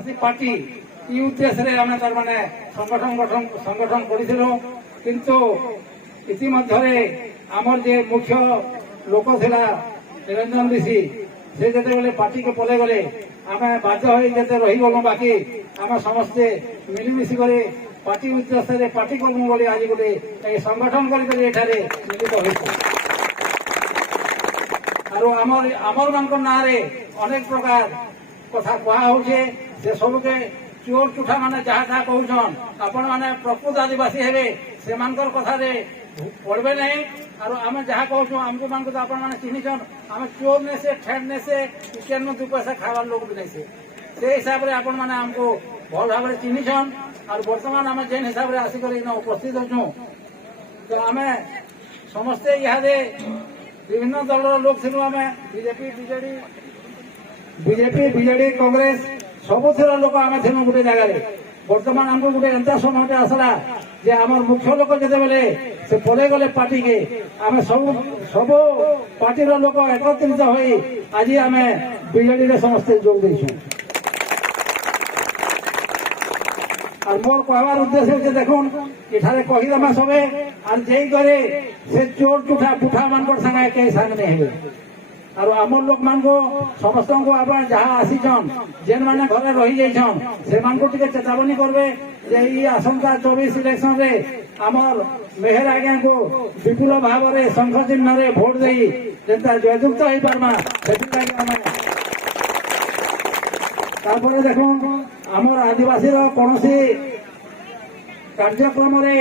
आदिवासी party इ उद्देश्य आम तार माने संगठन करिथिलु किंतु इतिमध्ये आमर जे मुख्य लोक थिला निरंजन ऋषि से जते बेले पार्टी के पले गले आम बाध्य होई जते रही गलु बाकी आम समस्ते मिलिमिशि करे पार्टी उद्देश्य पार्टी करमु बोली आज गोटे संगठन करी एठारे मिलित होइछु आरो आमर मानक नारे अनेक प्रकार कथा कहा होचे से सबके चोर चुठा माने जहाँ जहाँ कहउछन आपण माने प्रकृत आदिवासी हेबे सेमानकर कथा रे पड़बे नहीं आरो आमे जहाँ कहउछु हमको मानको आपण माने चिन्हिछन आमे चोर ने से ठेड ने से किचन में 2 पैसा खावार लोग भी नहीं से हिसाब रे आपण माने हमको भल भाव रे चिन्हिछन और वर्तमान आमे जेन हिसाब रे आसी करी न उपस्थित होछु तो आमे समस्ते इहादे विभिन्न दलर लोक थिलु आमे बीजेपी बीजेडी कांग्रेस सब थोड़ा लोक आम थे गोटे जगह बर्तमान आमको गोटे एंता समय आसला जे आम मुख्य लोक जिते बेले से पले गले पार्टी के आम सब पार्टी लोक एकत्रित हो आज आम बीजेडी समस्ते जोग देछुं और मोर कहवार उद्देश्य होचे देखुन इठारे कहीदेमा सबे और जेई करे से चोर चुठा पुठा मान संगे कई संग नहीं हेबे और आमर लोक मान को समस्त को आप जहाँ आसीचन जेन माने घरे रही जाइछन से मान को टिके चेतावनी करबे जे ई आसंता 24 इलेक्शन रे आमर मेहर आज्ञा को विपुल भाव रे शंख चिन्ह रे भोट देई जेंता जययुक्त होई परमा सेति लागि हम तारपरे देखुन आमर आदिवासी रो कोनोसी कार्यक्रम रे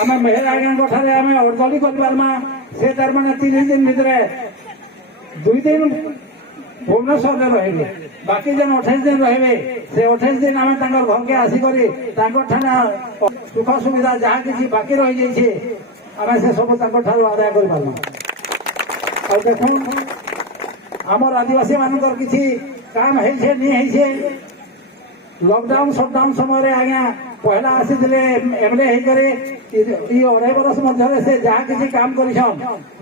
आम मेहर आज्ञा ठारे आम अर्दली कर परमा से तार माने 30 दिन भितरे 2 दिन भुवनेश्वर रहे बाकी जन 28 दिन रहे से 28 दिन आम घर के आसिक ठाना सुख सुविधा जहाँ किसी बाकी रही जाइए आम से सब आदाय कर देखु आमर आदिवासी मानकर किसी काम है लॉकडाउन शटडाउन समय आज्ञा पहला आसी एमएलए होकर 2.5 बरस मध्य से जहाँ किसी काम कर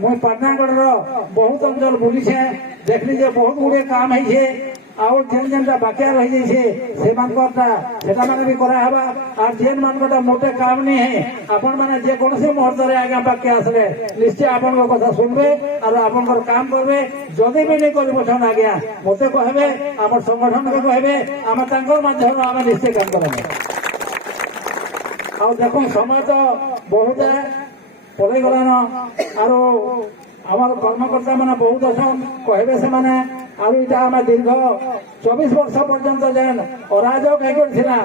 मुझे पाटनागढ़ बहुत अंचल बुलीछे देखली जे बहुत गुड़े काम है और जेन जेनटा बाकिया रही जाइए से माने भी करावा और जेन मानकटा मोटे काम नहीं है आपण माने जे कोनोसी मुहूर्त रे आगे बाकिया आसले निश्चय आपण कथा सुनबे और आपण काम करबे जदि भी नहीं करबछन आज्ञा मते कहबे हमर संगठन के कहबे हम तांकर माध्यम हम निश्चय काम करबे और देखो समय तो बहुत है पड़े गलान और आमर कर्मकर्ता मैंने बहुत अच्छा कहबे से माने और इटा आम दीर्घ 24 वर्ष पर्यंत जेन अराजक होगा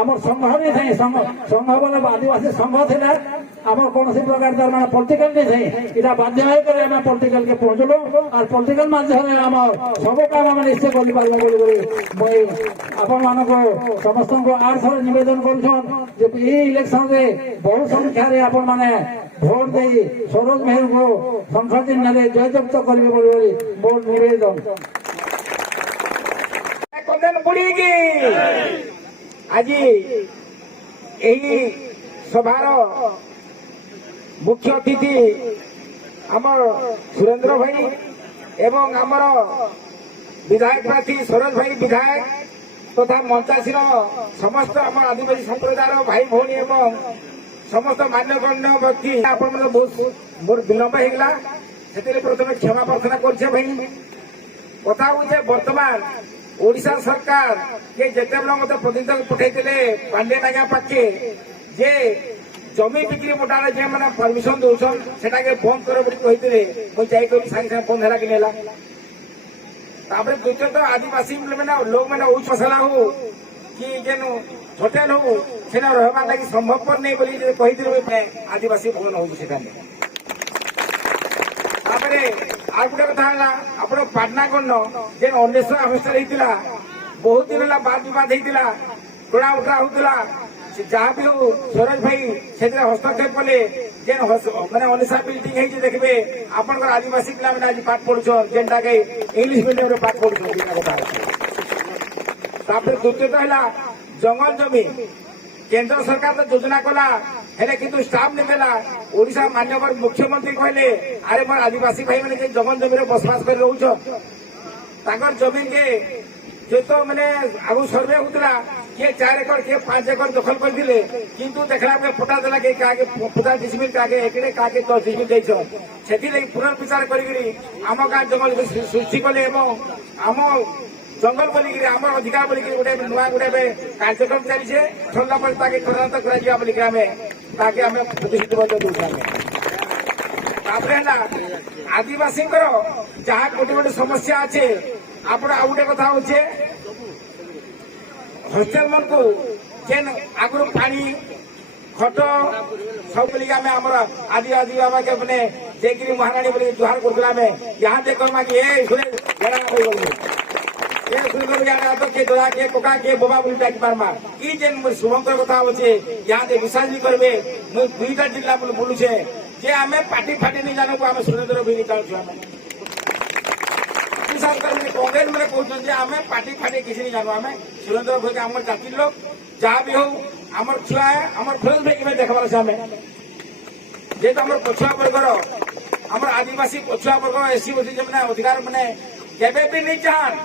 आमर संघ नहीं थे संघ बोले आदिवासी संघ था आमर कौन प्रकार तार माने पॉलिटिकल नहीं थे इटा बाध्य होकर आम पॉलिटिकल के पहुंचलु और पॉलिटिकल माध्यम आम सब काम आम निश्चय कर पारे आपण मानक समस्त को आर थर निवेदन कर इलेक्शन रे बहु संख्या रे आपण माने भोट दे सरोज मेहर को संसद चिन्ह जययुक्त करेंगे मोर निवेदन आज यही सभार मुख्य अतिथि आमर सुरेंद्र भाई एवं आमर विधायक प्रार्थी सरोज भाई विधायक तथा मंचासीर समस्त आम आदिवासी संप्रदाय भाई भौणी एवं समस्त मान्यगण्य व्यक्ति आपण बहुत मोर विलंब होगा से प्रथम क्षमा प्रार्थना कर भाई कथा हूँ बर्तमान ओडिशा सरकार के जिते मत प्रतिनिधि पठे पांडे आज्ञा पाखे जे जमी बिक्री मोटाले जे मैंने परमिशन दौन से बंद कर मुझे सागे सागे बंद है कि नेला द्वितीयत आदिवासी मैंने लोग मैंने उच्च मसला हो कि जेन होटेल हो से रहा लगी संभवपर नहीं बोली कही आदिवासी भवन हो आ गोटे कथा आप पाटनागढ़ जेन अन्वेषण अनुष्ठान बहुत दिन है बात विवाद होता टोड़ा उठा होता जहाँ भी हो सरोज भाई से हस्तक्षेप कले जेन मैंने अनिशा बिल्डिंग है देखिए आपण आदिवासी पिला मैंने आज पाठ पढ़ुन जेनटा के इंग्लिश मीडियम पाठ पढ़ुन द्वितीयत है जंगल जमी केंद्र सरकार तो योजना कला हेले किंतु स्टाफ नहीं देला ओडिशा माननीय मुख्यमंत्री कहले अरे मोर आदिवासी भाई मैंने जंगल जमी बसवास कर रोच जमीन के ସେ ତ ମାନେ ଆଗରୁ ସର୍ଭେ ହଉଥିଲା କିଏ 4 ଏକର କିଏ 5 ଏକର ଦଖଲ କରିଥିଲେ କିନ୍ତୁ ଦେଖିଲା ବେଲେ ଫଟା ଦେଲା କି କାହାକେ 50 ଡିସିମିଲ୍ କାହାକେ ଏକରେ କାହାକେ 10 ଡିସିମିଲ୍ ଦେଇଛନ୍ ସେଥିଲାଗି ପୁନର୍ବିଚାର କରିକିରି ଆମ ଗାଁ ଜଙ୍ଗଲ ସୃଷ୍ଟି କଲେ ଏବଂ ଆମ ଜଙ୍ଗଲ ବୋଲିକିରି ଆମର ଅଧିକାର ବୋଲିକିରି ଗୋଟେ ନୂଆ ଗୋଟେ ଏବେ କାର୍ଯ୍ୟକ୍ରମ ଚାଲିଛେ ସରିଲା ପରେ ତାକେ ତଦନ୍ତ କରାଯିବା ବୋଲିକିରି ଆମେ ତାକେ ଆମେ ପ୍ରତିଶ୍ରୁତିବଦ୍ଧ ଦେଉଛୁ ଆମେ ତାପରେ ହେଲା ଆଦିବାସୀଙ୍କର ଯାହା ଗୋଟେ ଗୋଟେ ସମସ୍ୟା ଅଛି ଆପଣ ଆଉ ଗୋଟେ କଥା ହଉଛେ ହଷ୍ଟେଲ ମାନଙ୍କୁ ଯେନ୍ ଆଗରୁ ପାଣି ଖଟ ସବୁ ବୋଲିକି ଆମେ ଆମର ଆଦିବାସୀ ବାବାକେ ମାନେ ଯାଇକିରି ମହାରାଣୀ ବୋଲି ଜୁହାର କରୁଥିଲା ଆମେ ଇହାଦେ କର୍ମା କି ଏ ଶୁଣେ ଜଣା କହିଗଲୁ ଏ ଶୁଣିକରି ଇଆଡ଼େ ଆତ କିଏ ଦଦା କିଏ କକା କିଏ ବୋବା ବୋଲି ଡାକି ପାରମା ଇ ଯେନ୍ ଶୁଭଙ୍କର କଥା ହଉଛେ ଇହାଦେ ବିଶ୍ୱାସ ବି କରିବେ ମୁଁ 2ଟା ଜିଲ୍ଲା ବୁଲୁଛେ ଯେ ଆମେ ପାଟି ଫାଟି ନି ଜାଣକୁ ଆମେ ସୁରେନ୍ଦ୍ର ଭୋଇ ଚାହୁଁଛୁ ଆମେ କଂଗ୍ରେସ ମାନେ କହୁଛନ୍ତି ଯେ ଆମେ ପାଟି ଫାଟି କିଛି ନି ଜାଣୁ ଆମେ ସୁରେନ୍ଦ୍ର ଭୋଇ ଆମର ଜାତିର ଲୋକ ଯାହା ବି ହଉ ଆମର ଛୁଆ ଆମର ଫେରଜ ଭାଇ କେବେ ଦେଖବାର ଅଛି ଆମେ ଯେହେତୁ ଆମର ପଛୁଆ ବର୍ଗର ଆମର ଆଦିବାସୀ ପଛୁଆ ବର୍ଗ ଏସି ବସି ମାନେ ଅଧିକାର ମାନେ କେବେ ବି ନେଇ ଚାହାନ୍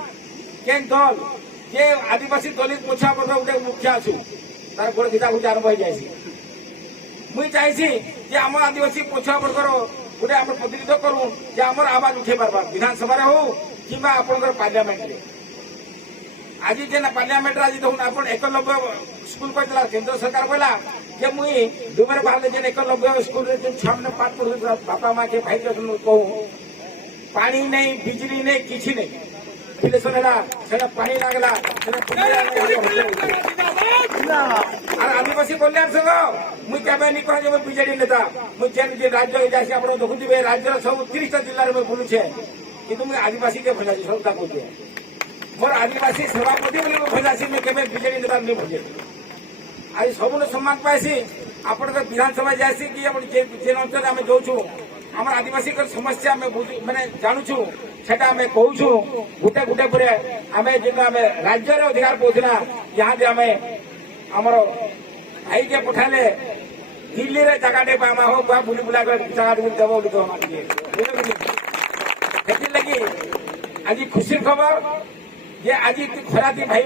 କେନ୍ ଦଲ ଯେ ଆଦିବାସୀ ଦଲିତ ପଛୁଆ ବର୍ଗ ଗୋଟେ ମୁଖିଆ ଅଛୁ ତାର ଗୋଡ଼ ଭିଜା ଭୁଜି ଆରମ୍ଭ ହେଇଯାଇଛି ମୁଇଁ ଚାହିଁছি ଯେ ଆମର ଆଦିବାସୀ ପଛୁଆ ବର୍ଗର ଗୋଟେ ଆମର ପ୍ରତିନିଧିତ୍ୱ କରୁ ଯେ ଆମର ଆବାଜ ଉଠେଇ ପାରବା ବିଧାନସଭାରେ ହଉ କିମ୍ବା ଆପଣଙ୍କର ପାର୍ଲିଆମେଣ୍ଟରେ ଆଜି ଯେନ୍ ପାର୍ଲିଆମେଣ୍ଟରେ ଆଜି ଦେଖୁন ଆପଣ 190 ସ୍କୁଲ କହିଥିଲା କେନ୍ଦ୍ର ସରକାର କହିଲା ଯେ ମୁଇଁ ଦୁବାରେ ବାହାରିଲେ ଯେନ୍ 190 ସ୍କୁଲରେ ଯେନ୍ ଛୁଆମାନେ ପାଠ ପଢୁଥିଲା ବାପା ମା କେ ଭାଇ କହୁ ପାଣି ନେଇ ବିଜଲି ନେଇ କିଛି ନେଇ ଇଲେକ୍ସନ ହେଲା ସେଟା ପାଣି ଲାଗଲା আর আদিবাসী কল্যাণ সংঘ মুই কেবে নি কহে যে বিজেডি নেতা মুই যেন যে রাজ্য যাইছি আপনার দেখুথিবে রাজ্যর সব 30টা জেলার মুই বুলুছে কিন্তু মুই আদিবাসী কে ভজাছি সবটা কହୁছে মোর আদিবাসী সভাপতি বলে ভজাছি মুই কেবে বিজেডি নেতা নি ভজে আজ সবুলে সম্মান পাইছি আপনার বিধানসভা যাইছি কি যে অঞ্চলে আমি যাচ্ছু আমার আদিবাসী সমস্যা আমি মানে জানুছু সেটা আমি কହୁছু গোটে গোটে করে আমি যেন আমি রাজ্যের অধিকার পাউছিলা ইহাদে আমি আমার ভাইকে পঠালে দিল্লিরে জায়গাটে পাইমা হোক বা বুলি বুলা করে জায়গাটে দেব বলি কহমা টিকে ସେଥିଲାଗି ଆଜି ଖୁସିର ଖବର ଯେ ଆଜି ଖରାତି ଭାଇ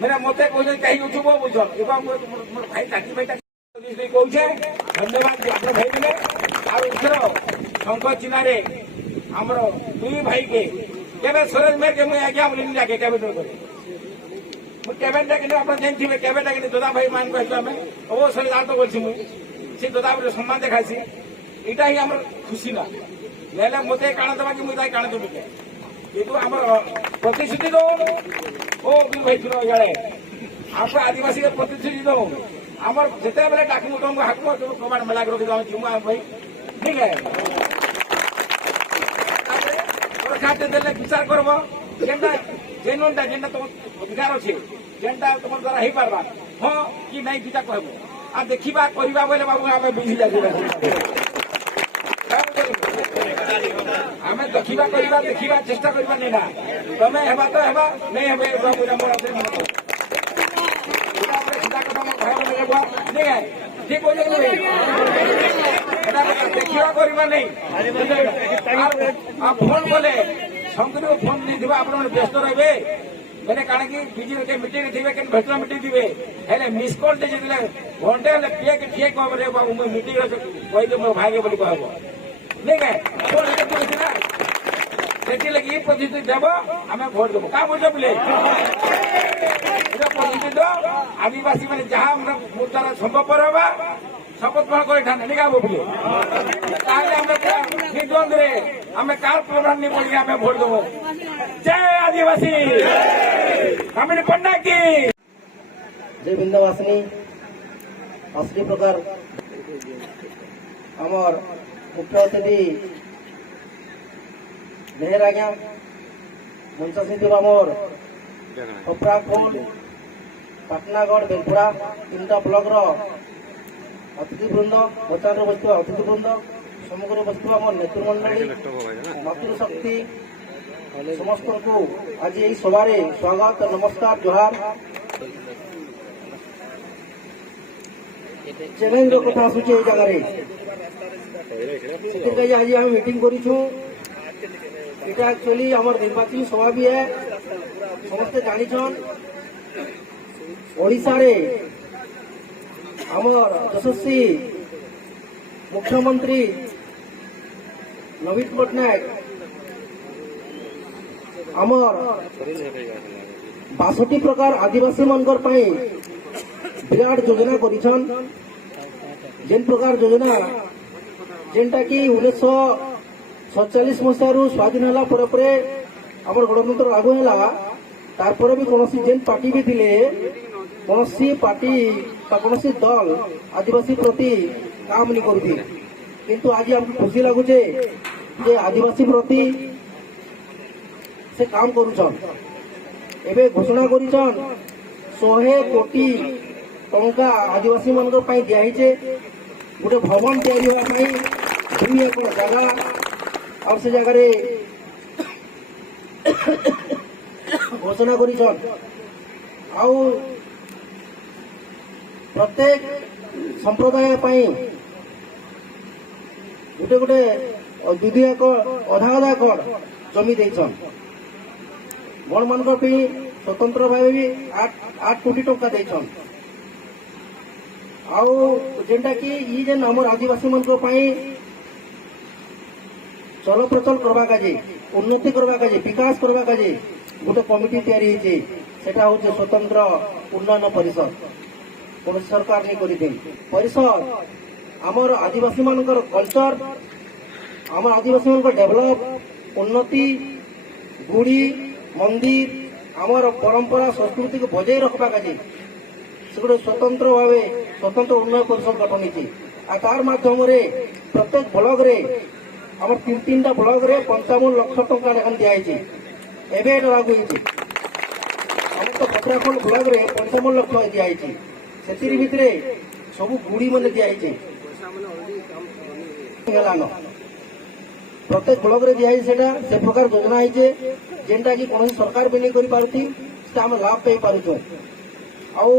ମାନେ ମତେ କହୁଛନ୍ତି କାହିଁ ଉଠିବ ବୁଝନ୍ ଏବଂ ମୋର ଭାଇ ଚାକିରି ଭାଇଟା କହୁଛେ ଧନ୍ୟବାଦ ଆପଣ ଭାଇ ମାନେ ଆଉ ଏଥର ଶଙ୍ଖ ଚିହ୍ନାରେ ଆମର 2 ଭାଇକେ କେବେ ସୁରେଶ ମେରକେ ମୁଇଁ ଆଜ୍ଞା ବୋଲିନି ଡାକେ କେବେ କରି ମୁଁ କେବେ ଡାକିନି ଆପଣ ଜାଣିଥିବେ କେବେ ଡାକିନି ଦଦା ଭାଇ ମାନ କହିଛୁ ଆମେ ଅବସରେ ଯାତ କରିଛି ମୁଁ ସେ ଦଦା ବୋଲି ସମ୍ମାନ ଦେଖାଇছি ଏଇଟା ହିଁ ଆମର ଖୁସି ନା ନେଲେ ମତେ କାଣ ଦେବା କି ମୁଁ ତାই କାଣ ଦେବି କିନ୍ତୁ ଆମର ପ୍ରତିଶ୍ରୁତି ଦଉ ଓ ବି ଭାଇଥିଲ ଇଆଡ଼େ ଆପଣ ଆଦିବାସୀকে ପ୍ରତିଶ୍ରୁତି ଦଉ ଆମର ଯେତେବେଳେ ଡାକିବୁ ତମକୁ ହାକୁ ପ୍ରମାଣ ମେଳାକୁ ରଖିଦେବୁ ଆମେ ଯିମୁ ଆମ ଭାଇ ଠିକ ଦରଖାସ୍ତ ଦେଲେ ବିଚାର କରବ ଯେନ୍ଟା ଯେନ୍ଟା ଯେନ୍ଟା ତମ ଅଧିକାର ଅଛି ଯେନ୍ଟା ତମ ଦ୍ୱାରା ହେଇପାରବା ହଁ କି ନାଇଁ ଦିଟା କହିବ ଆଉ ଦେଖିବା କରିବା ବୋଇଲେ ବାବୁ ଆମେ ବୁଝି ଯାଇଛୁ ଆମେ ଦେଖିବା କରିବା ଦେଖିବା ଚେଷ୍ଟା କରିବା ନାଇଁ ନା ତମେ ହେବା ତ ହେବା ନାଇଁ ହେବେ ঠিক বলে ଦେଖିବା କରିବା ନାଇଁ ଫୋନ କଲେ ସଂକୀର୍ଣ୍ଣ ଫୋନ ନେଇଥିବା ଆପଣମାନେ ବ୍ୟସ୍ତ ରହିବେ ମାନେ କାଣା କି ବିଜି ମିଟିଂ ଥିବେ କେନ୍ ଭେଟର ମିଟିଂ ଥିବେ ହେଲେ ମିସ୍ କଲ୍ ଟେ ଯେତେବେଳେ ଘଣ୍ଟେ ହେଲେ କିଏ ଠିଏ କହିବ ବାବୁ ମୁଁ ମିଟିଂ କହିଲେ ମୋ ଭାଇକେ ବୋଲି କହିବ ନାଇଁ କାଁ ସେଥିଲାଗି ଇ ପ୍ରତିଶ୍ରୁତି ଦେବ ଆମେ ଭୋଟ ଦେବୁ କାଁ ବୁଝ ବୋଲେ ପ୍ରତିଶ୍ରୁତି ଦ ଆଦିବାସୀ ମାନେ ଯାହା ମୋ ଦ୍ୱାରା ସମ୍ଭବପର ହେବା শপথ গ্রহণ করে ঠান্ডা নিগাবো বলে তাহলে আমরা নির্দ্বন্দ্বে আমরা কার প্রধান নিয়ে পড়ি আমরা ভোট দেবো জয় আদিবাসী আমি পন্ডা কি যে বৃন্দাবাসিনী অশ্লী প্রকার আমার মুখ্য অতিথি মেহের আজ্ঞা মঞ্চাসী ଥିବା মোর ଅପରାଖୋଲ ପାଟନାଗଡ଼ ବେଲପଡ଼ା 3ଟା ବ୍ଲକର ଅତିଥିବୃନ୍ଦ ବଚାରରେ ବସିଥିବା ଅତିଥିବୃନ୍ଦ ସମ୍ମୁଖରେ ବସିଥିବା ଆମର ନେତୃମଣ୍ଡଳୀ ମାତୃଶକ୍ତି ସମସ୍ତଙ୍କୁ ଆଜି ଏହି ସଭାରେ ସ୍ୱାଗତ ନମସ୍କାର ଜୁହାର ଚ୍ୟାଲେଞ୍ଜର କଥା ଆସୁଛି ଏଇ ଜାଗାରେ ସେଥିପାଇଁ ଆଜି ଆମେ ମିଟିଂ କରିଛୁ এটা একচুয়ালি আমার নির্বাচনী সভা বি হ্যাঁ সমস্তে জানিছন ওড়িশারে আমার যশস্বী মুখ্যমন্ত্রী নবীন পট্টনায়ক আমার 62 প্রকার আদিবাসী মনকর পাই বিরাট যোজনা করিছন যেন প্রকার যোজনা যেটা কি 1947 মସିହାରୁ ସ୍ୱାଧୀନ ହେଲା ପରେ ପରେ ଆମର ଗଣତନ୍ତ୍ର ଲାଗୁ ହେଲା ତାରପରେ ବି କୌଣସି ଯେନ୍ ପାର୍ଟି ବି ଥିଲେ କୌଣସି ପାର୍ଟି ବା କୌଣସି ଦଳ ଆଦିବାସୀ ପ୍ରତି କାମ ନି କରୁଥିଲେ କିନ୍ତୁ ଆଜି ଆମକୁ ଖୁସି ଲାଗୁଛେ ଯେ ଆଦିବାସୀ ପ୍ରତି ସେ କାମ କରୁଛନ୍ ଏବେ ଘୋଷଣା କରିଛନ୍ 100 କୋଟି ଟଙ୍କା ଆଦିବାସୀ ମାନଙ୍କ ପାଇଁ ଦିଆହେଇଛେ ଗୋଟେ ଭବନ ତିଆରି ହେବା ପାଇଁ 2 ଏକର ଜାଗା ଆଉ ସେ ଜାଗାରେ ଘୋଷଣା କରିଛନ୍ ଆଉ ପ୍ରତ୍ୟେକ ସମ୍ପ୍ରଦାୟ ପାଇଁ ଗୋଟେ ଗୋଟେ 2 ଏକର ଅଧା ଅଧା ଏକର ଜମି ଦେଇଛନ୍ ଗଣମାନଙ୍କ ପାଇଁ ସ୍ୱତନ୍ତ୍ର ଭାବେ ବି 8 କୋଟି ଟଙ୍କା ଦେଇଛନ୍ ଆଉ ଯେନ୍ଟା କି ଇ ଯେନ୍ ଆମର ଆଦିବାସୀ ମାନଙ୍କ ପାଇଁ ଚଳପ୍ରଚଳ କରବା କାଜେ ଉନ୍ନତି କରବା କାଜେ ବିକାଶ କରବା କାଜେ ଗୋଟେ କମିଟି ତିଆରି ହେଇଛି ସେଟା ହଉଛି ସ୍ୱତନ୍ତ୍ର ଉନ୍ନୟନ ପରିଷଦ କୌଣସି ସରକାର ନେଇ କରିଦେଇ ପରିଷଦ ଆମର ଆଦିବାସୀ ମାନଙ୍କର କଲଚର ଆମର ଆଦିବାସୀ ମାନଙ୍କର ଡେଭଲପ ଉନ୍ନତି ଗୁଡ଼ି ମନ୍ଦିର ଆମର ପରମ୍ପରା ସଂସ୍କୃତିକୁ ବଜାଇ ରଖବା କାଜେ ସେ ଗୋଟେ ସ୍ୱତନ୍ତ୍ର ଭାବେ ସ୍ୱତନ୍ତ୍ର ଉନ୍ନୟନ ପରିଷଦ ଗଠନ ହେଇଛି ଆଉ ତାର ମାଧ୍ୟମରେ ପ୍ରତ୍ୟେକ ବ୍ଲକରେ ଆମର 3ଟା ବ୍ଲକରେ 55 ଲକ୍ଷ ଟଙ୍କା ଲେଖାଏଁ ଦିଆହେଇଛି ଏବେ ଏଇଟା ଲାଗୁ ହେଇଛି ଆମର ତ ପତ୍ରାଖଣ୍ଡ ବ୍ଲକରେ 55 ଲକ୍ଷ ଦିଆହେଇଛି ସେଥିର ଭିତରେ ସବୁ ଗୁଡ଼ି ମାନେ ଦିଆହେଇଛି ହେଲାନ ପ୍ରତ୍ୟେକ ବ୍ଲକରେ ଦିଆହେଇଛି ସେଟା ସେ ପ୍ରକାର ଯୋଜନା ହେଇছে ଯେନ୍ଟା କି କୌଣସି ସରକାର ବି ନେଇ କରିପାରୁଛି ସେଟା ଆମେ ଲାଭ ପାଇପାରୁଛୁ ଆଉ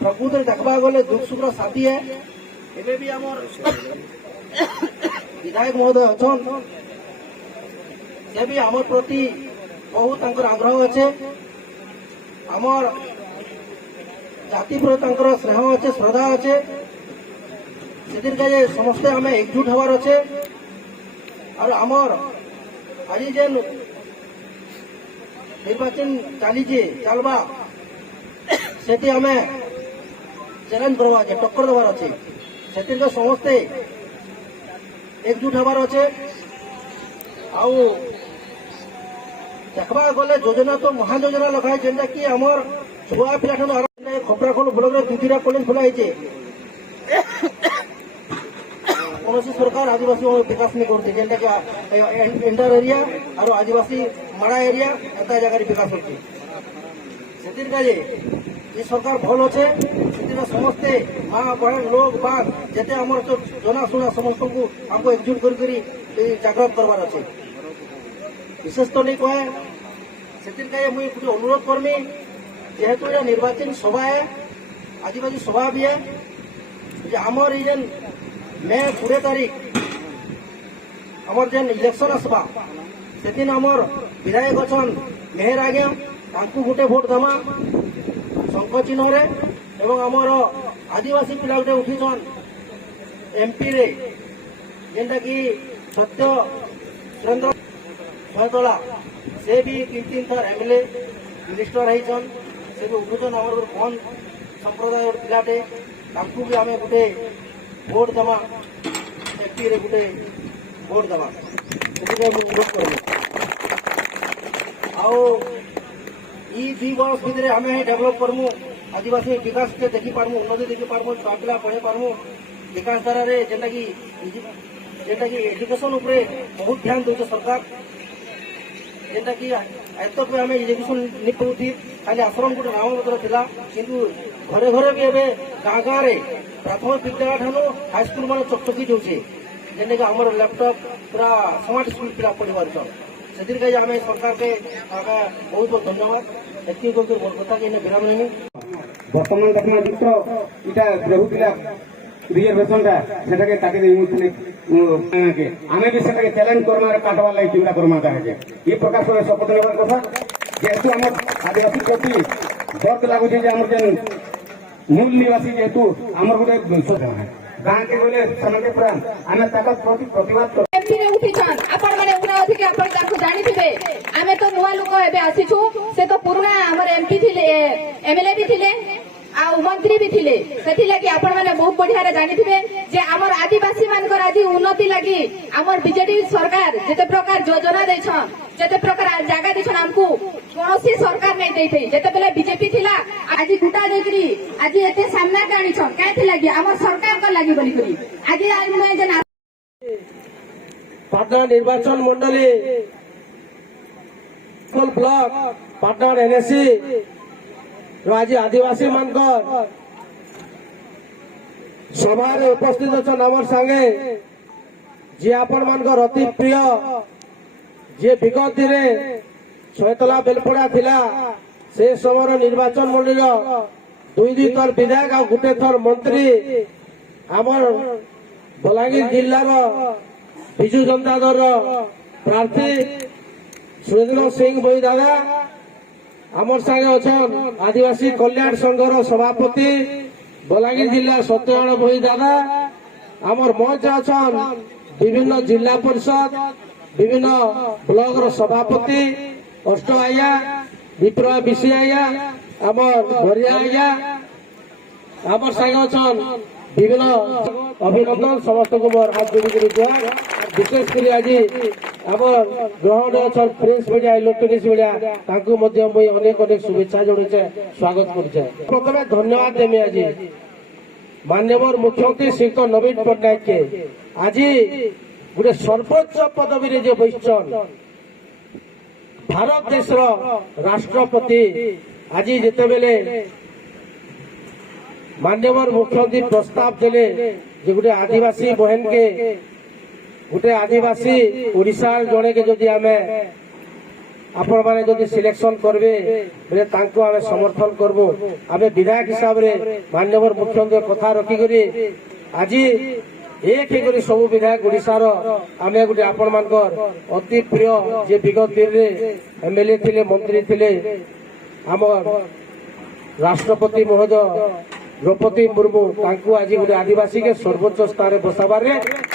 ପ୍ରକୃତରେ ଦେଖିବାକୁ ଗଲେ ଦୁଃଖ ସୁଖର ସାଥୀ ଏବେ ବି ଆମର ବିଧାୟକ ମହୋଦୟ ଅଛନ୍ ସେ ବି ଆମର ପ୍ରତି ବହୁତ ତାଙ୍କର ଆଗ୍ରହ ଅଛେ ଆମର ଜାତି ପ୍ରତି ତାଙ୍କର ସ୍ନେହ ଅଛେ ଶ୍ରଦ୍ଧା ଅଛେ ସେଥିରେ ସମସ୍ତେ ଆମେ ଏକଜୁଟ ହେବାର ଅଛେ ଆଉ ଆମର ଆଜି ଯେନ୍ ନିର୍ବାଚନ ଚାଲିଛେ ଚାଲବା ସେଠି ଆମେ ଚ୍ୟାଲେଞ୍ଜ କରବା ଅଛି ଟକ୍କର ଦେବାର ଅଛି ସେଥିରେ ସମସ୍ତେ ଏକଜୁଟ ହେବାର ଅଛେ ଆଉ ଦେଖିବାକୁ ଗଲେ ଯୋଜନା ତ ମହା ଯୋଜନା ଲେଖାଏ ଯେନ୍ଟା କି ଆମର ଛୁଆ ପିଲାଠାରୁ ଖପରାଖୋଲ ବ୍ଲକରେ 2ଟା କଲେଜ ଖୋଲା ହେଇଛେ କୌଣସି ସରକାର ଆଦିବାସୀ ବିକାଶ ନେଇ କରୁଛି ଯେନ୍ଟା କି ଏଣ୍ଟର ଏରିଆ ଆଉ ଆଦିବାସୀ ମାଡ଼ା ଏରିଆ ଏନ୍ତା ଜାଗାରେ ବିକାଶ କରୁଛି ସେଥିର କାଜେ ये सरकार भल अच्छे से समस्ते माँ बहन लोग बाग जेते आम जनाशुना समस्त को हमको एकजुट कर जागृत करवार अच्छे विशेष तो नहीं कहे से मुझे गोटे अनुरोध करमी जेहेतु ये निर्वाचन सभा है आदिवासी सभा भी है आमर जेन मे 20 तारीख आमर जेन इलेक्शन आसवा से दिन आमर विधायक अच्छन मेहर आज्ञा गोटे भोट दमा शंख चिन्ह एवं आमर आदिवासी पिला गोटे उठीछन एमपी रे जेनटा कि सत्य सुरेंद्र भयतला से भी 3 थर एमएलए मिनिस्टर होइछन से भी उठुछन आमर कौन संप्रदाय पिलाटे ताकू भी आमे गोटे भोट दमा एमपी रे गोटे भोट दमा अनुरोध करबे आओ ई 2 वर्ष भितर आम डेभलप करमु आदिवासी विकास के देखी पारमु उन्नति देखी पारमु छुआ पिला पढ़े पारमु विकास धारा जेनटा कि एजुकेशन उपरे बहुत ध्यान दौचे सरकार जेनटा कि एतक आम एजुकेशन नहीं पाऊथी खाली आश्रम गोटे नाम मात्र था किंतु घरे घरे भी एवं गाँ गाँ रे प्राथमिक विद्यालय ठानु हाईस्कल मान चकचकी जाऊे जेनटा कि आमर लैपटॉप पूरा स्मार्ट स्कूल पिला पढ़ी पार्छन से आम सरकार के बहुत बहुत धन्यवाद एति मोर कथा के विराम नहीं बर्तमान देखना मित्र इटा रेहुला রিজর্ভেশনটা সেটাকে কাটি দেই আমি বি সেটাকে চ্যালেঞ্জ করবার কাটবার লাগি চিন্তা করমা তাহাকে এই প্রকাশ করে শপথ নেবার কথা যেহেতু আমার আদিবাসী প্রতি দর্দ লাগুছে যে আমার যেন মূল নিবাসী যেহেতু আমার গোটে ଗାଁକେ ଗଲେ ସେମାନେ ପୁରା ଆମେ ତାଙ୍କ ପ୍ରତି ପ୍ରତିବାଦ କରୁ ଏମପିରେ ଉଠିଛନ୍ ଆପଣ ମାନେ ଉଣା ଅଧିକ ଆପଣ ତାକୁ ଜାଣିଥିବେ ଆମେ ତ ନୂଆ ଲୋକ ଏବେ ଆସିଛୁ ସେ ତ ପୁରୁଣା ଆମର ଏମପି ଥିଲେ ଏମଏଲଏ ବି ଥିଲେ ଆଉ ମନ୍ତ୍ରୀ ବି ଥିଲେ ସେଥିଲାଗି ଆପଣ ମାନେ ବହୁତ ବଢିଆରେ ଜାଣିଥିବେ ଯେ ଆମର ଆଦିବାସୀ ମାନଙ୍କର ଆଜି ଉନ୍ନତି ଲାଗି ଆମର ବିଜେଡି ସରକାର ଯେତେ ପ୍ରକାର ଯୋଜନା ଦେଇଛନ୍ ଯେତେ ପ୍ରକାର ଜାଗା ଦେଇଛନ୍ ଆମକୁ କୌଣସି ସରକାର ନାଇଁ ଦେଇଥାଇ ଯେତେବେଳେ ବିଜେପି ଥିଲା ଆଜି ଗୁଟା ଦେଇକିରି ଆଜି ଏତେ ସାମ୍ନାକେ ଆଣିଛନ୍ କାହିଁକି ଲାଗି ଆମର ସରକାରଙ୍କ ଲାଗି ବୋଲିକରି ଆଜି ଆମେ ଯେନ୍ পাটনা নির্বাচন মন্ডলী ব্লক পাটনার এনএসি আজ আদিবাসী মানকর সভায় উপস্থিত অছেন আমার সঙ্গে যে আপন মানকর অতি প্রিয় যে বিগত দিনে ছয়তলা বেলপড়া থিলা সে সময়ের নির্বাচন মন্ডলীর দুই থর বিধায়ক আর গোটে থর মন্ত্রী আমার বলাঙ্গীর জিল্লার বিজু জনতা দলর প্রার্থী সুরেন্দ্র সিং বই দাদা আমার সঙ্গে অছন আদিবাসী কল্যাণ সংঘর সভাপতি বলাঙ্গীর জিলা সত্যনারায়ণ বই দাদা আমার মঞ্চে অছন বিভিন্ন জিলা পরিষদ বিভিন্ন ব্লকর সভাপতি অষ্ট আইয়া বিপ্রয়া বিশি আইয়া আমার ভরিয়া আইয়া আমার সঙ্গে অছন বিভিন্ন অভিনন্দন সমস্ত মোর হাত যোড়ি জয় বিশেষ করে আজ আমার গ্রহণে অছন প্রেস মিডিয়া ইলেকট্রনিক্স মিডিয়া তাঁকু মধ্যে মুই অনেক অনেক শুভেচ্ছা জনাইছে স্বাগত করছে প্রথমে ধন্যবাদ দেমি আজ মাননীয় মুখ্যমন্ত্রী শ্রীযুক্ত নবীন পট্টনায়ককে আজ গোটে সর্বোচ্চ পদবীরে যে বৈঠন ভারত দেশর রাষ্ট্রপতি আজ যেতবেলে মাননীয় মুখ্যমন্ত্রী প্রস্তাব দেলে যে গোটে আদিবাসী বহেনকে গোটে আদিবাসী ওড়িশার জনেকে যদি আমি আপন মানে যদি সিলেকশন করবে বলে তাঁকু আমি সমর্থন করব আমি বিধায়ক হিসাবে মাননীয় মুখ্যমন্ত্রী কথা রখিকি আজ এক করে সবু বিধায়ক ওড়িশার আমি গোটে আপন মানকর অতি প্রিয় যে বিগত দিনে এমএলএ ଥିଲେ মন্ত্রী ଥିଲେ আমার রাষ্ট্রপতি মহোদয় দ্রৌপদী মুর্মু তাঁকু আজ গোটে আদিবাসী কে সর্বোচ্চ স্থানে বসাবার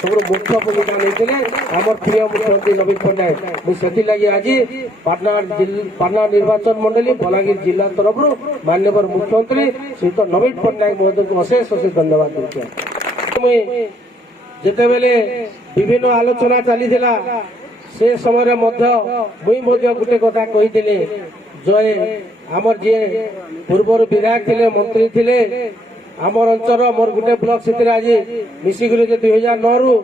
সবু মুখ্য ভূমিকা নিয়েছিল আমার প্রিয় মুখ্যমন্ত্রী নবীন পট্টনায়ক মু সেথিলাগি আজ পাটনা নির্বাচন মন্ডলী বলাঙ্গীর জেলা তরফর মাননীয় মুখ্যমন্ত্রী শ্রীযুক্ত নবীন পট্টনায়ক মহোদয়কে অশেষ অশেষ ধন্যবাদ দেছে যেতবেলে বিভিন্ন আলোচনা চালিছিলা সে সময় মুই গোটে কথা কইଥିଲି জয় আমার যে পূর্বর বিধায়ক ଥିଲେ মন্ত্রী ଥିଲେ আমার অঞ্চল মোর গোটে ব্লক সেতরে আজ মিশিকি যে 2009 রু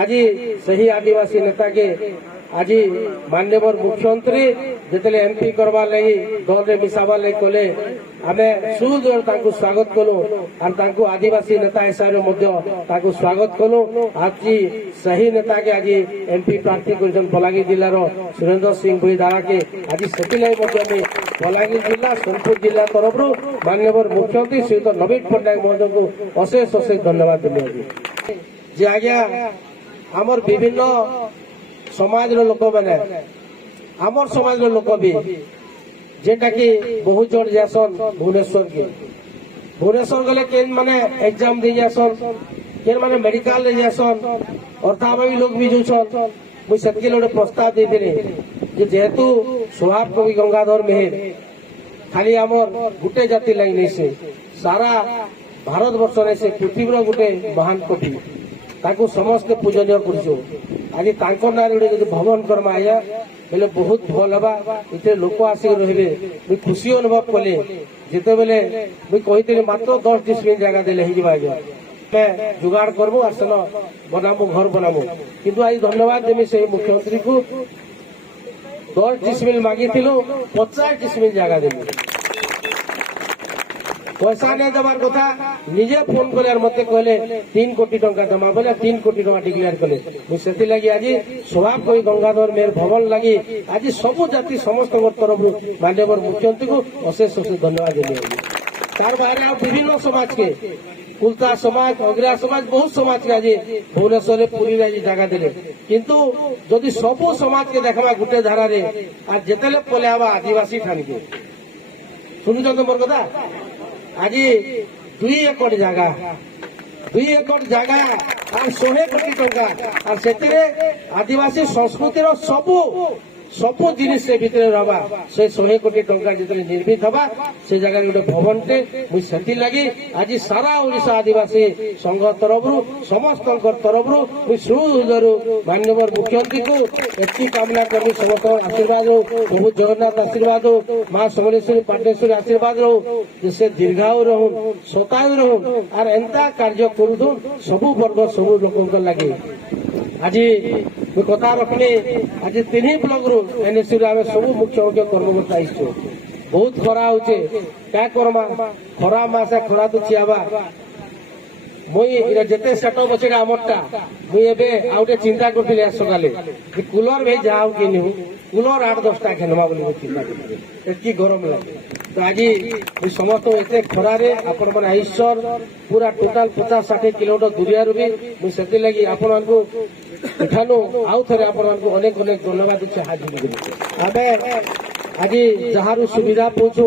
আজ সেই আদিবাসী নেতাকে আজ মাননীয় মুখ্যমন্ত্রী যেতলে এমপি করবার লাগি দলরে মিশাবার লাগি কলে আমি সুজোর তাঁকু স্বাগত কলু আর তাঁকু আদিবাসী নেতা হিসাবে মধ্য তাঁকু স্বাগত কলু আজ সেই নেতাকে আজ এমপি প্রার্থী করেছেন বলাঙ্গীর জেলার সুরেন্দ্র সিং ভূঁই দাদাকে আজ সেলাই মধ্য আমি বলাঙ্গীর জেলা সোনপুর জেলা তরফর মাননীয় মুখ্যমন্ত্রী শ্রীযুক্ত নবীন পট্টনায়ক মহোদয়কে অশেষ অশেষ ধন্যবাদ দেবি আজ যে আজ্ঞা আমার বিভিন্ন সমাজর লোক মানে আমার সমাজর লোক বি যেটা কি বহু জন যাসন ভুবনেশ্বর গেলে কেন মানে এক্সাম দিয়ে যাসন কেন মানে মেডিকাল রে যাসন অর্থাভাবী লোক বি যাচ্ছন মুই সেতকে গোটে প্রস্তাব দিয়েছিলি যে যেহেতু স্বভাব কবি গঙ্গাধর মেহের খালি আমার গোটে জাতি লাগি নেছে সারা ভারতবর্ষরে সে পৃথিবীর গোটে মহান কবি তাকে সমস্তে পূজনীয় করছু আজ তাঁর নাঁরে গোটে যদি ভবন কর্মা আজ্ঞা বেলে বহুত ভাল হবা এতে লোক আসিকি রহবে মুই খুশি অনুভব কলি যেতবেলে মুই কইলি মাত্র 10 ডিসমিল জায়গা দেলে হয়ে যাবে আজ্ঞা আমি জোগাড় করবো আর সেন বনাবো ঘর বনাবো কিন্তু আজ ধন্যবাদ দেমি সেই মুখ্যমন্ত্রী কু 10 ডিসমিল মাগিলু 50 ডিসমিল জায়গা দেবি পয়সা নিয়ে দেবার কথা নিজে ফোন করে আর মতে কহিলে 3 কোটি টঙ্কা জমা বলে 3 কোটি টঙ্কা ডিক্লেয়ার কলে সেটি লাগি আজ স্বভাব কবি গঙ্গাধর মেয়ের ভবন লাগি আজ সবু জাতি সমস্ত তরফ মাননীয় মুখ্যমন্ত্রী অশেষ অশেষ ধন্যবাদ দেলি। তার বাইরে আর বিভিন্ন সমাজকে কুলতা সমাজ অগ্রা সমাজ বহু সমাজকে আজ ভুবনেশ্বরে পুরীরে আজ জায়গা দেলে কিন্তু যদি সবু সমাজকে দেখবা গোটে ধারারে আর যেতেলে পলে হবা আদিবাসী ঠানকে শুনুছেন তো মোর কথা আজ 2 একর জায়গা 2 একর জায়গা আর 100 কোটি টঙ্কা আর সেতিরে আদিবাসী সংস্কৃতির ସବୁ ଜିନିଷ ସେ ଭିତରେ ରହିବା ସେ 100 କୋଟି ଟଙ୍କା ଯେତେବେଳେ ନିର୍ମିତ ହେବା ସେ ଜାଗାରେ ଗୋଟେ ଭବନଟେ ମୁଁ ସେଥିଲାଗି ଆଜି ସାରା ଓଡ଼ିଶା ଆଦିବାସୀ ସଂଘ ତରଫରୁ ସମସ୍ତଙ୍କ ତରଫରୁ ମୁଁ ସୁହୃଦୟରୁ ମାନ୍ୟବର ମୁଖ୍ୟମନ୍ତ୍ରୀଙ୍କୁ ଏତିକି କାମନା କରିବି ସମସ୍ତଙ୍କ ଆଶୀର୍ବାଦ ହଉ ପ୍ରଭୁ ଜଗନ୍ନାଥ ଆଶୀର୍ବାଦ ହଉ ମା ସମଲେଶ୍ୱରୀ ପାଟେଶ୍ୱରୀ ଆଶୀର୍ବାଦ ରହୁ ଯେ ସେ ଦୀର୍ଘାୟୁ ରହୁନ୍ ଶତାୟୁ ରହୁନ୍ ଆର ଏନ୍ତା କାର୍ଯ୍ୟ କରୁଥୁନ୍ ସବୁ ବର୍ଗ ସବୁ ଲୋକଙ୍କ ଲାଗି ଆଜି ମୁଁ କଥା ରଖିଲି ଆଜି 3 ବ୍ଲକରୁ ଏନ୍ଏସ୍ସିରୁ ଆମେ ସବୁ ମୁଖ୍ୟ ମୁଖ୍ୟ କର୍ମକର୍ତ୍ତା ଆସିଛୁ ବହୁତ ଖରା ହଉଛେ କାଁ କର୍ମା ଖରା ମାସେ ଖରା ତ ଚିଆବା ମୁଇଁ ଯେତେ ସେଟଅପ୍ ଅଛି ଆମରଟା ମୁଇଁ ଏବେ ଆଉ ଗୋଟେ ଚିନ୍ତା କରୁଥିଲି ଆଜି ସକାଳେ କୁଲର ଭାଇ ଯାହା ହଉ କିନି କୁଲର 8-10ଟା ଖେଲମା ବୋଲି ମୁଁ ଚିନ୍ତା କରୁଥିଲି ଏତିକି ଗରମ ଲାଗେ ତ ଆଜି ମୁଁ ସମସ୍ତଙ୍କୁ ଏତେ ଖରାରେ ଆପଣମାନେ ଆଇସର ପୁରା ଟୋଟାଲ 50-60 କିଲୋମିଟର ଦୂରିଆରୁ ବି ମୁଁ ସେଥିଲାଗି ଆପଣମାନଙ୍କୁ ଏଠାନୁ ଆଉ ଥରେ ଆପଣମାନଙ୍କୁ ଅନେକ ଅନେକ ଧନ୍ୟବାଦ ଦେଉଛି ହାଜିର ଆମେ ଆଜି ଯାହାର ସୁବିଧା ପାଉଛୁ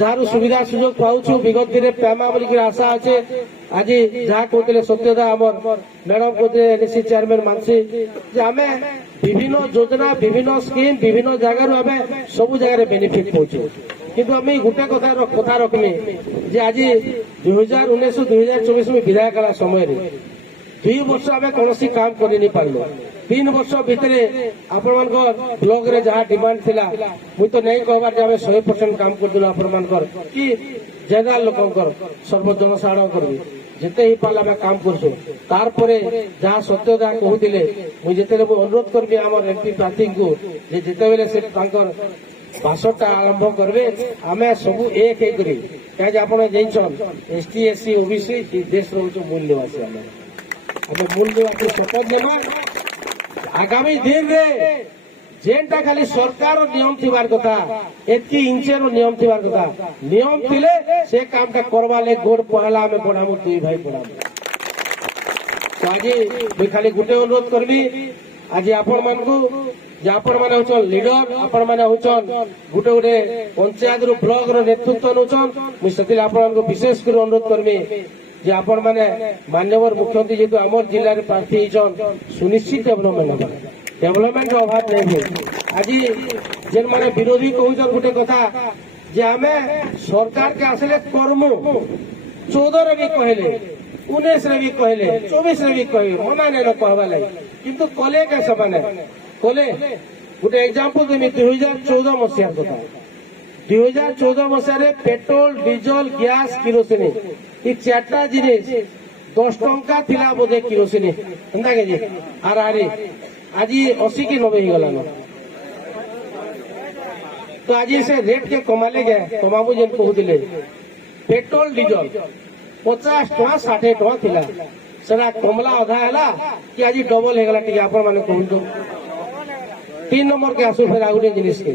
ଯାହାର ସୁବିଧା ସୁଯୋଗ ପାଉଛୁ ବିଗତ ଦିନେ ପ୍ରେମା ବୋଲିକିରି ଆଶା ଅଛି ଆଜି ଯାହା କହୁଥିଲେ ସତ୍ୟଦା ଆମର ମ୍ୟାଡମ କହୁଥିଲେ ଏନ୍ଏସ୍ସି ଚେୟାରମ୍ୟାନ ମାନସି ଯେ ଆମେ ବିଭିନ୍ନ ଯୋଜନା ବିଭିନ୍ନ ସ୍କିମ୍ ବିଭିନ୍ନ ଜାଗାରୁ ଆମେ ସବୁ ଜାଗାରେ ବେନିଫିଟ୍ ପାଉଛୁ କିନ୍ତୁ ଆମେ ଗୋଟେ କଥା ରଖିନି ଯେ ଆଜି 2019-2024 ବିଧାୟକ ହେଲା ସମୟରେ 2 ବର୍ଷ ଆମେ କୌଣସି କାମ କରି ନି ପାରିଲୁ 3 ବର୍ଷ ଭିତରେ ଆପଣମାନଙ୍କର ବ୍ଲକରେ ଯାହା ଡିମାଣ୍ଡ ଥିଲା ମୁଁ ତ ନେଇ କହିବାର ଯେ ଆମେ 100% କାମ କରିଦେଲୁ ଆପଣମାନଙ୍କର କି ଜେନେରାଲ ଲୋକଙ୍କର ସର୍ବଜନସାଧାରଣଙ୍କର ବି ଯେତେ ହେଇପାରିଲା ଆମେ କାମ କରୁଛୁ ତାରପରେ ଯାହା ସତ୍ୟ ଯାହା କହୁଥିଲେ ମୁଁ ଯେତେବେଳେ ମୁଁ ଅନୁରୋଧ କରିବି ଆମର ଏମ୍ପି ପ୍ରାର୍ଥୀଙ୍କୁ ଯେ ଯେତେବେଳେ ସେ ତାଙ୍କର ଭାଷଣଟା ଆରମ୍ଭ କରିବେ ଆମେ ସବୁ ଏକ ହେଇକରି କାହିଁକି ଆପଣ ଜାଣିଛନ୍ ST SC OBC ଦେଶର ହଉଛି ମୂଲ୍ୟବାସୀ ଆମେ ମୂଲ୍ୟବାସୀ ଶପଥ ନେବା ଆଗାମୀ ଦିନରେ ଯେନ୍ଟା ଖାଲି ସରକାର ନିୟମ ଥିବାର କଥା ଏତିକି ଇଞ୍ଚର ନିୟମ ଥିବାର କଥା ନିୟମ ଥିଲେ ସେ କାମଟା କରବା ଲାଗି ଗୋଡ଼ ପହଲା ଆମେ ବଢାମୁ 2 ଭାଇ ବଢାମୁ ଆଜି ମୁଁ ଖାଲି ଗୋଟେ ଅନୁରୋଧ କରିବି ଆଜି ଆପଣମାନଙ୍କୁ ଯେ ଆପଣମାନେ ହଉଛନ୍ ଲିଡର ଆପଣମାନେ ହଉଛନ୍ ଗୋଟେ ଗୋଟେ ପଞ୍ଚାୟତରୁ ବ୍ଲକର ନେତୃତ୍ୱ ନେଉଛନ୍ ମୁଁ ସେଥିରେ ଆପଣମାନଙ୍କୁ ବିଶେଷ କରି ଅନୁରୋଧ କରିବି ଯେ ଆପଣମାନେ ମାନ୍ୟବର ମୁଖ୍ୟମନ୍ତ୍ରୀ ଯେହେତୁ ଆମର ଜିଲ୍ଲାରେ ପ୍ରାର୍ଥୀ ହେଇଛନ୍ ସୁନିଶ୍ଚିତ ଡେଭଲପମେଣ୍ଟର ଅଭାବ ନାହିଁ ହୁଏ ଆଜି ଯେମାନେ ବିରୋଧୀ କହୁଛନ୍ ଗୋଟେ କଥା ଯେ ଆମେ ସରକାରକେ ଆସିଲେ କର୍ମୁ 14ରେ ବି କହିଲେ 19ରେ ବି କହିଲେ 24ରେ ବି କହିଲେ ମନା ନାଇଁ କହିବା ଲାଗି କିନ୍ତୁ କଲେ କେ ସେମାନେ କଲେ ଗୋଟେ ଏକ୍ସାମ୍ପଲ ଦେମି 2014 ମସିହାର କଥା 2014 ମସିହାରେ ପେଟ୍ରୋଲ ଡିଜେଲ ଗ୍ୟାସ କିରୋସିନ এই 4টা জিনিস 10 টঙ্কা ଥିଲା ବୋଧେ କିରୋସିନ ଏନ୍ତା କେ ଯେ ଆରେ ଆଜି 80 କି 90 ହେଇଗଲାନ ତ ଆଜି ସେ ରେଟ୍ କେ କମାଲେ କେ କମାବୁ ଯେନ୍ କହୁଥିଲେ ପେଟ୍ରୋଲ ଡିଜେଲ 50 ଟଙ୍କା 60 ଟଙ୍କା ଥିଲା ସେଟା କମଲା ଅଧା ହେଲା କି ଆଜି ଡବଲ ହେଇଗଲା ଟିକେ ଆପଣ ମାନେ କହୁନ୍ତୁ 3 ନମ୍ବର କେ ଆସୁ ଫେର ଆଉ ଗୋଟେ ଜିନିଷ କେ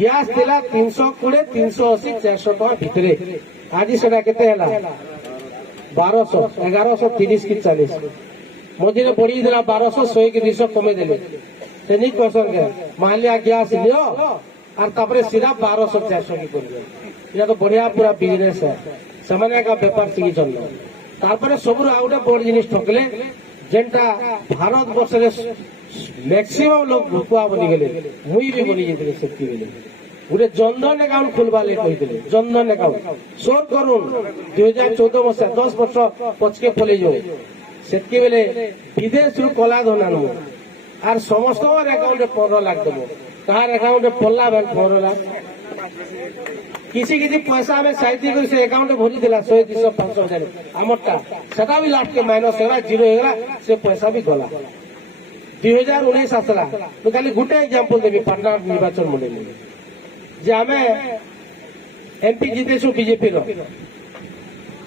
ଗ୍ୟାସ ଥିଲା 320 380 400 ଟଙ୍କା ଭିତରେ ଆଜି ସେଟା କେତେ ହେଲା 1200 1130 କି 40 ମଝିରେ ବଢିଥିଲା 1200 100 କି 200 କମେଇ ଦେଲେ ସେ ନି କହିସନ୍ କେ ମାଲିଆ ଗ୍ୟାସ ନିଅ আর তারপরে সিধা 1200 400 কি করবে এটা তো বড়িয়া পুরা বিজনেস ସେମାନେ ଏକା ବେପାର ଶିଖିଛନ୍ ତାପରେ ସବୁରୁ ଆଉ ଗୋଟେ ବଡ ଜିନିଷ ଠକିଲେ ଯେନ୍ଟା ଭାରତ ବର୍ଷରେ ମ୍ୟାକ୍ସିମମ୍ ଲୋକ ଭୁକୁଆ ବନିଗଲେ ମୁଇଁ ବି ବନି ଯାଇଥିଲି ସେତିକି ବେଲେ ଗୋଟେ ଜନଧନ ଆକାଉଣ୍ଟ ଖୋଲବା ଲାଗି କହିଥିଲେ ଜନଧନ ଆକାଉଣ୍ଟ ସୋର କରୁନ୍ 2014 ମସିହା 10 ବର୍ଷ ପଛକେ ପଳେଇ ଯାଉ ସେତିକି ବେଲେ ବିଦେଶରୁ କଲା ଧନ ଆଣୁ আর সমস্তর আকাউন্টে 15 লাখ দেবো কার আকাউন্টে পড়লা বেল 15 লাখ কিছু কিছু পয়সা আমি সাইতি করে সে আকাউন্টে ভরি দিলা 100 200 500 হাজার আমারটা সেটা বি লাস্ট কে মাইনাস হলা জিরো হয়ে গেলা সে পয়সা বি গলা 2019 আসলা তো খালি গোটে এক্সাম্পল দেবি পাটনা নির্বাচন মনে যে আমি এমপি জিতেছু বিজেপি র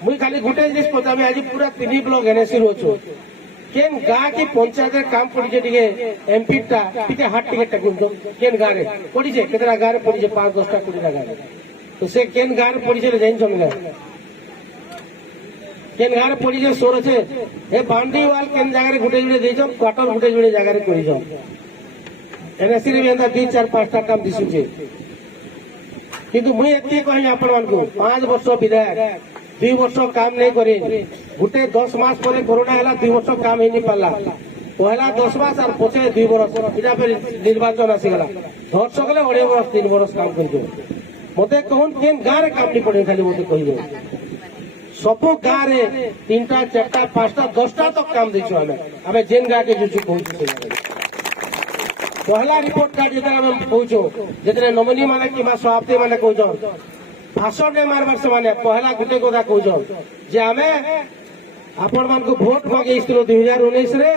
মুই খালি গোটে জিনিস পচামি আজ পুরা 3 ব্লক এনএসসি রছু কেন গাঁ কি পঞ্চায়েতের কাম পড়িছে টিকে এমপিটা টিকে হাট টিকে টাকুন কেন গাঁরে পড়িছে কেতরা গাঁরে পড়িছে 5-10টা 20টা গাঁরে তো সে কেন গাঁরে পড়িছে জানিছন না কেন গাঁরে পড়িছে সোর আছে এ বাউন্ডারি ওয়াল কেন জায়গায় গুটে জুড়ে দিয়েছ কোয়ার্টার গুটে জুড়ে জায়গায় করিছ এনএসি রে এন্তা 2-4-5টা কাম দিশুছে কিন্তু মুই এতি কহি আপন মানকু 5 ବର୍ଷ ବିଧାୟକ 2 ବର୍ଷ কাম নাই করে গুটে 10 মাস পরে করোনা হেলা 2 ବର୍ଷ কাম হেনি পারলা পহলা 10 মাস আর পছে 2 বরস এটা ফের নির্বাচন আসিগলা ধর্ষ গলে 2 বরস 3 বরস কাম করিছো মতে কোন কেন গাঁরে কাম নি পড়ে খালি মতে কইবে सब गाँव रे 3टा 4टा 5टा 10टा तक काम देछु हमें जेन गाँव के जुचु पहुंचु पहला रिपोर्ट कार्ड जेते हम पहुंचो जेते नमनी माने कि मा सभापति माने कहजो भाषण ने मारबार से माने पहला गुटे कोदा कहजो जे हमें आपण मान को वोट मागे इस्तिलो 2019 रे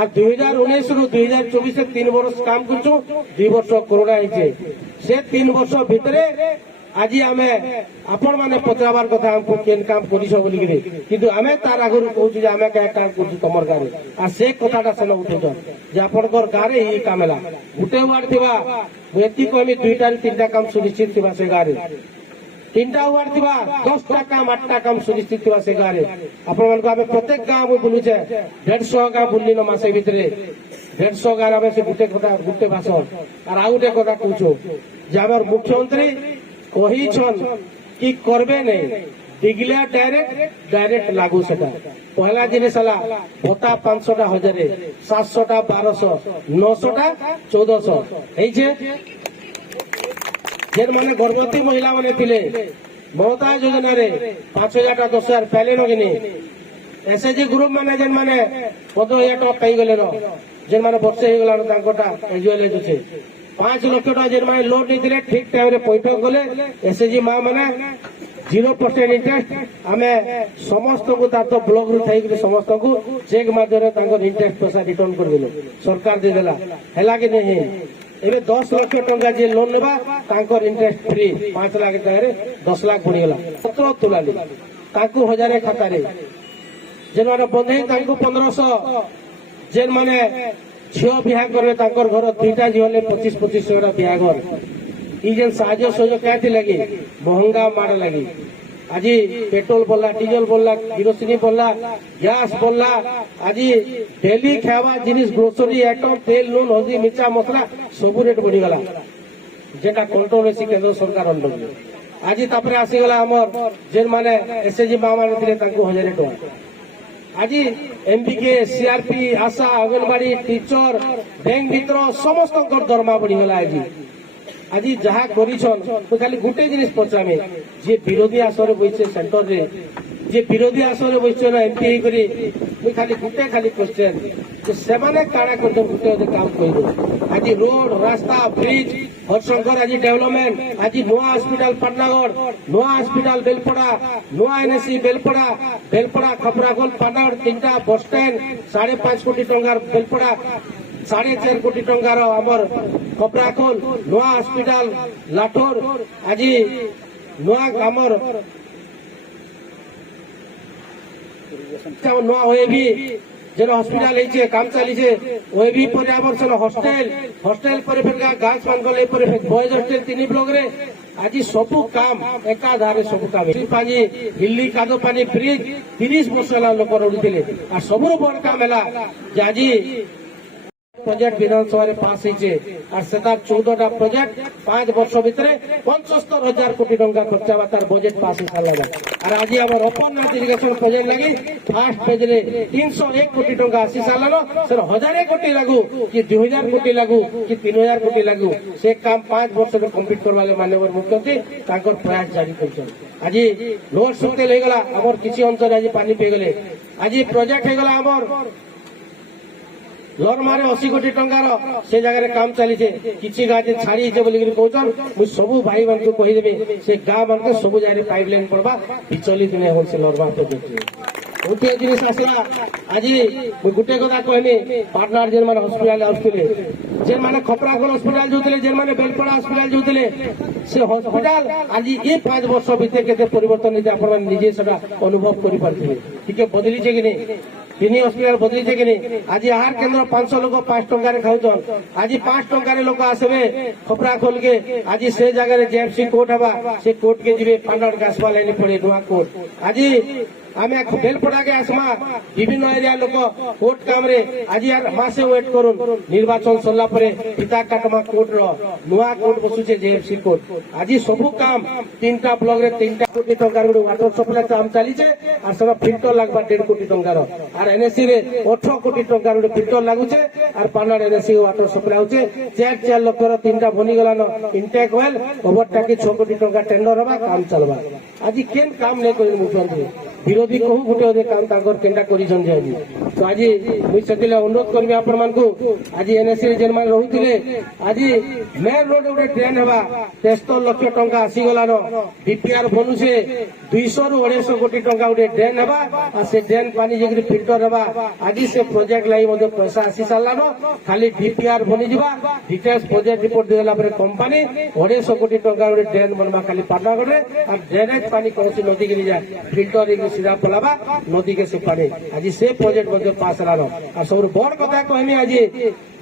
আর 2019 রু 2024 से 3 বরস কাম করছো 2 বর্ষ করোনা হইছে সে 3 বর্ষ ভিতরে আজি আমি আপন মানে পচাবার কথা আমকু কেন কাম করিছ বলি গরে কিন্তু আমি তার আগরু কହୁছি যে আমি কা কাম করছি তোমার গারে আর সে কথাটা সেন উঠেছ যে আপনকর গারে এই কামেলা গুটে ওয়ার্ড থিবা ব্যক্তি কমি 2টা 3টা কাম সুনিশ্চিত থিবা সে গারে 3টা ওয়ার্ড থিবা 10টা কাম 8টা কাম সুনিশ্চিত থিবা সে গারে আপন মানকু আমি প্রত্যেক গাঁও বুলুছে 150 গাঁও বুলিন মাসে ভিতরে 150 গাঁও আমি সে গুটে কথা গুটে ভাষণ আর আউ গুটে কথা কହୁছো যে আমার মুখ্যমন্ত্রী কহিছন কি করবে নেই দিগলা ডাইরেক্ট লাগু সেটা পহলা জিনিস হলা ভোটা 500টা হাজারে 700টা 1200 900টা 1400 এই যে যে মানে গর্ভবতী মহিলা মানে ଥିଲେ মমতা যোজনারে 5000টা 10000 পেলে নগিনি এসএজি গ্রুপ মানে যেন মানে 15000 টাকা পাই গলেন যে মানে বর্ষে হয়ে গলান তাঙ্কটা এজুয়ালেজ আছে 5 লক্ষ টাকা যে মানে লোন নিয়ে ঠিক টাইমে পৈঠক গলে এসএজি মা মানে 0% ইন্টারেস্ট আমি সমস্ত তার তো ব্লক রু থাই সমস্ত চেক মাধ্যমে তাঙ্কর ইন্টারেস্ট পয়সা রিটর্ন করে দিল সরকার দেদেলা হেলা কি নেই এবে 10 লক্ষ টাকা যে লোন নেবা তাঙ্কর ইন্টারেস্ট ফ্রি 5 লাখ টাকারে 10 লাখ পড়ি গলা কত তুলালি তাঙ্কু হজারে খাতারে যে মানে বন্ধে তাঙ্কু 1500 যে মানে ঝিও বিহা করবে তাঙ্কর ঘর 2টা ঝিও হলে 2500 টাকা বিহা ঘর ই যে সাহায্য সহযোগ কাটি লাগি মহঙ্গা মার লাগি আজি পেট্রোল বললা ডিজেল বললা কিরোসিনি বললা গ্যাস বললা আজি ডেলি খাওয়া জিনিস গ্রোসরি আইটম তেল নুন হলদি মির্চা মশলা সবু রেট বড়ি গলা যেটা কন্ট্রোল হয়েছে কেন্দ্র সরকার অন্ডরে আজি তারপরে আসিগলা আমার যে মানে এসএজি মা মানে ଥିଲେ তাঙ্কু 1000 টাকা আজি এমবিকে সিআরপি আশা অঙ্গনবাড়ি টিচর ব্যাংক ভিতর সমস্ত দরমা বড়ি গলা আজি যাহা করিছন তো খালি গোটে জিনিস পচামে যে বিরোধী আসরে বইছে সেন্টার রে যে বিরোধী আসরে বইছে না এমপি করি খালি গোটে খালি কোশ্চেন যে সেমানে কাଣା করতে গোটে কাম কইব আজি রোড রাস্তা ব্রিজ হরশঙ্কর আজি ডেভেলপমেন্ট আজি নোয়া হসপিটাল পাটনাগড় নোয়া হসপিটাল বেলপড়া নোয়া এনএসি বেলপড়া খপরাগোল পাটনাগড় 3টা বস স্ট্যান্ড 5.5 কোটি টাকার বেলপড়া 4.5 কোটি টাকার আমার খপরাখোল নোয়া হসপিটাল লাঠোর আজি নোয়া আমার নোয়া হয়ে ভি যে হসপিটাল হয়েছে কাম চালিছে ওই ভি পরে আমার সেন হস্টেল পরে ফের গাছ মানকল এই পরে বয়েজ হস্টেল 3 ব্লক রে আজি সবু কাম একাধারে সবু কাম পানি দিল্লি কাদো পানি ব্রিজ 30 বর্ষ হেলা লোক রুড়িলে আর সবুর বড় কাম হেলা যে আজি প্রজেক্ট বিধানসভায় পাস হয়েছে আর সেটার 14টা প্রজেক্ট 5 বর্ষ ভিতরে 75,000 কোটি টাকা খরচা বা তার বাজেট পাস হয়ে সারলা আর আজি আমার অপরনাথ ইরিগেশন প্রজেক্ট লাগি ফার্স্ট পেজরে 301 কোটি টাকা আসি সারলানো সেটা 1000 কোটি লাগু কি 2000 কোটি লাগু কি 3000 কোটি লাগু সে কাম 5 বর্ষরে কমপ্লিট করবালে মাননীয় মুখ্যমন্ত্রী তাঙ্কর প্রয়াস জারি করছেন আজি লোড সুতে হয়ে গলা আমার কিছু অঞ্চলে আজি পানি পেয়ে গেলে আজি প্রজেক্ট হয়ে গলা আমার লরমারে 80 কোটি টাকার সে জায়গায় কাম চালিছে কিছু গাছ ছাড়িছে বলি কৌন মুই সবু ভাই মানুষ কহিদেবি সে গাঁ মানুষ সবু জায়গায় পাইপ লাইন পড়বা বিচলিত নেই হল সে লরমা প্রজেক্ট গোটিয়ে জিনিস আসলা আজি মুই গোটে কথা কহিনি পাটনার যে মানে হসপিটাল আসলে যে মানে খপরাগোল হসপিটাল যাওলে যে মানে বেলপড়া হসপিটাল যাওলে সে হসপিটাল আজি এই 5 বর্ষ ভিতরে কেতে পরিবর্তন হয়েছে আপনার নিজে সেটা অনুভব করে পারবে ঠিক বদলিছে কি নেই কিনি হসপিটাল বদলিছে কিনি আজ আহার কেন্দ্র 500 লোক 5 টঙ্কারে খাউছন আজ 5 টঙ্কারে লোক আসবে খপরা খোলকে আজ সে জায়গায় জেএফসি কোর্ট হবা সে কোর্ট কে ଯିବେ পান্ডার গাছবা লাইনে পড়ে নয়া কোর্ট আজ আমি বেলপড়াকে আসমা বিভিন্ন এরিয়া লোক কোর্ট কামরে আজ আর মাসে ওয়েট করুন নির্বাচন সরলা পরে পিতা কাটমা কোর্ট র নয়া কোর্ট বসুছে জেএফসি কোর্ট আজ সবু কাম 3টা ব্লক রে 3টা কোটি টঙ্কার গোটে ওয়াটার সপ্লাই কাম চালিছে আর সেটা ফিল্টার লাগবা 1.5 কোটি টঙ্কার আর এনএসসি রে 18 কোটি টঙ্কার গোটে ফিল্টার লাগুছে আর পানার এনএসসি ওয়াটার সপ্লাই হচ্ছে 4 লক্ষর 3টা বনি গলানো ইনটেক ওয়েল ওভারটাকি 6 কোটি টঙ্কা টেন্ডর হবা কাম চলবা আজ কেন কাম নেই করি মুখ্যমন্ত্রী বিরোধী कहू गोटे अधे काम ताकर केनटा करिसन जे आज तो आज मुई सतिले अनुरोध करबी आपण मानकू आज एनएससी जेन मान रहुतिले आज मेन रोड गोटे ट्रेन हेबा 73 लाख टंका आसी गलानो डीपीआर बनुसे 200 रु 250 कोटी टंका गोटे ड्रेन हेबा आ से ड्रेन पानी जेकरी फिल्टर हेबा आज से प्रोजेक्ट लाई मध्ये पैसा आसी सालानो खाली डीपीआर बनि जिबा डिटेल्स प्रोजेक्ट रिपोर्ट देला परे कंपनी 250 कोटी टंका गोटे ड्रेन बनबा खाली पाटनागढ़ रे आ ड्रेनेज पानी कोसी नदी के जाय फिल्टर सीधा पलाबा नदी के से पानी आज से प्रोजेक्ट मध्ये पास लानो और सब बड़ कथा कहमी आज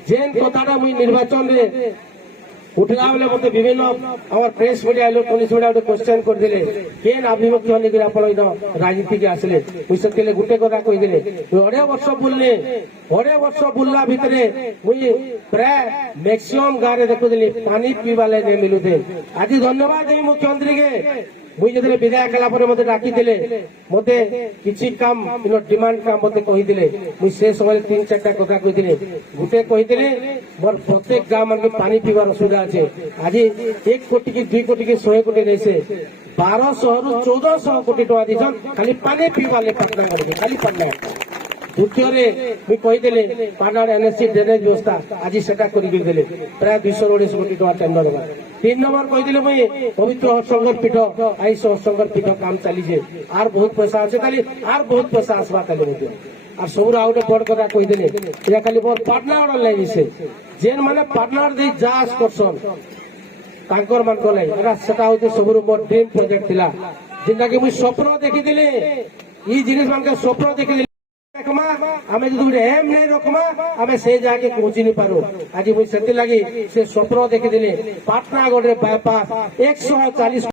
जेन कथाटा मुई निर्वाचन रे उठला बेले मते विभिन्न हमर press media electronics media question कर दिले केन अभिमुख्य होने के आपण इन राजनीति के आसले मुई सकेले गुटे कथा कहि दिले 2.5 वर्ष बुलले 2.5 वर्ष बुलला भितरे मुई प्राय मैक्सिमम गारे देखु दिले पानी पीवाले ने मिलुते आज धन्यवाद देई मुख्यमंत्री के मुई जदे विदाय कला पर मते डाकी दिले मते किछि काम इन डिमांड काम मते कहि दिले मुई से समय 3-4टा कथा कहि दिले गुटे कहि दिले मोर प्रत्येक गाम मन के पानी पीवार असुविधा আছে आज 1 कोटी की 2 कोटी की 100 कोटी देसे 1200 रु 1400 कोटी टका दिसन खाली पानी पीवाले पटना करके खाली पटना द्वितीय मुई कहीदेले पानाड़ एनएससी ड्रेनेज व्यवस्था आज सेटा करी देले प्राय 200 कोटी टका टेंडर होगा 3 नंबर कहीदेले मुई पवित्र हरशंकर पीठ आईस हरशंकर पीठ काम चलीजे आर बहुत पैसा আছে खाली आर बहुत पैसा आसबा खाली मुझे আর সবুরা আউটে বড় কথা কইদেলে এটা খালি বড় পার্টনার লাইছে যেন মানে পার্টনার দেই জাস করছন তাঙ্কর মান কলাই এটা সেটা হইতে সবুর বড় ড্রিম প্রজেক্ট থিলা যেটা কি মুই স্বপ্ন দেখিদেলে এই জিনিস মানকে স্বপ্ন দেখিদেলে आमे जो एम नहीं रखमा आमे से जाके पहुंची नहीं पारो आज मुझे से लगी से स्वप्न देखी दिले पाटनागढ़ बाईपास 140